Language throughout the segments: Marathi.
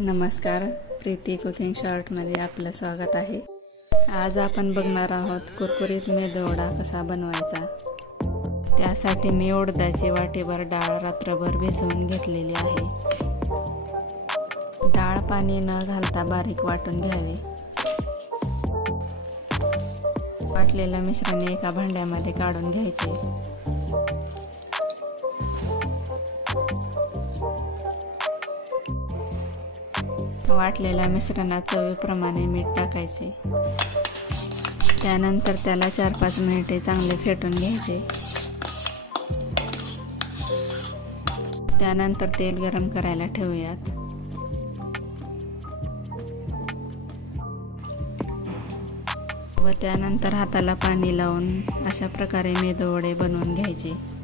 नमस्कार प्रीती कुकिंग शॉर्टमध्ये आपलं स्वागत आहे. आज आपण बघणार आहोत कुरकुरीत मेदवडा कसा बनवायचा. त्यासाठी मी उडदाची वाटीभर डाळ रात्रभर भिजवून घेतलेली आहे. डाळ पाणी न घालता बारीक वाटून घ्यावे. वाटलेलं मिश्रण एका भांड्यामध्ये काढून घ्यायचे. वाटलेल्या मिश्रणात चवीप्रमाणे मीठ टाकायचे. त्यानंतर त्याला चार पाच मिनिटे चांगले फेटून घ्यायचे. त्यानंतर तेल गरम करायला ठेवूयात. व त्यानंतर हाताला पाणी लावून अशा प्रकारे मेदूवडे बनवून घ्यायचे.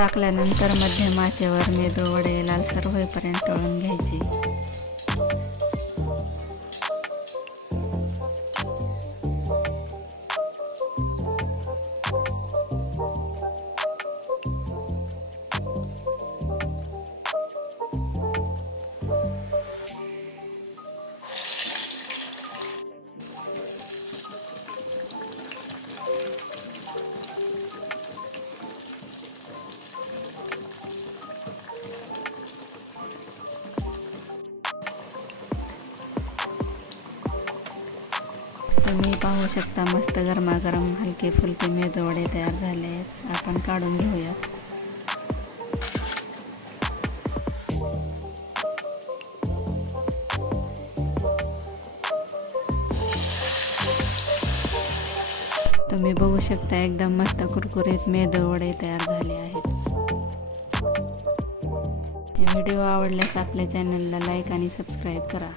टाकल्यानंतर मध्यम आचेवर मेदू वडे लालसर होईपर्यंत तळून घ्यायचे. तुम्ही पाहू शकता मस्त गरमागरम हलके फुलके मेदवडे तयार झाले आहेत. आपण काढून घेऊयात तुम्ही बघू शकता एकदम मस्त कुरकुरीत मेदवडे तयार झाले आहेत. व्हिडिओ आवडल्यास आपल्या चॅनलला लाईक आणि सबस्क्राईब करा.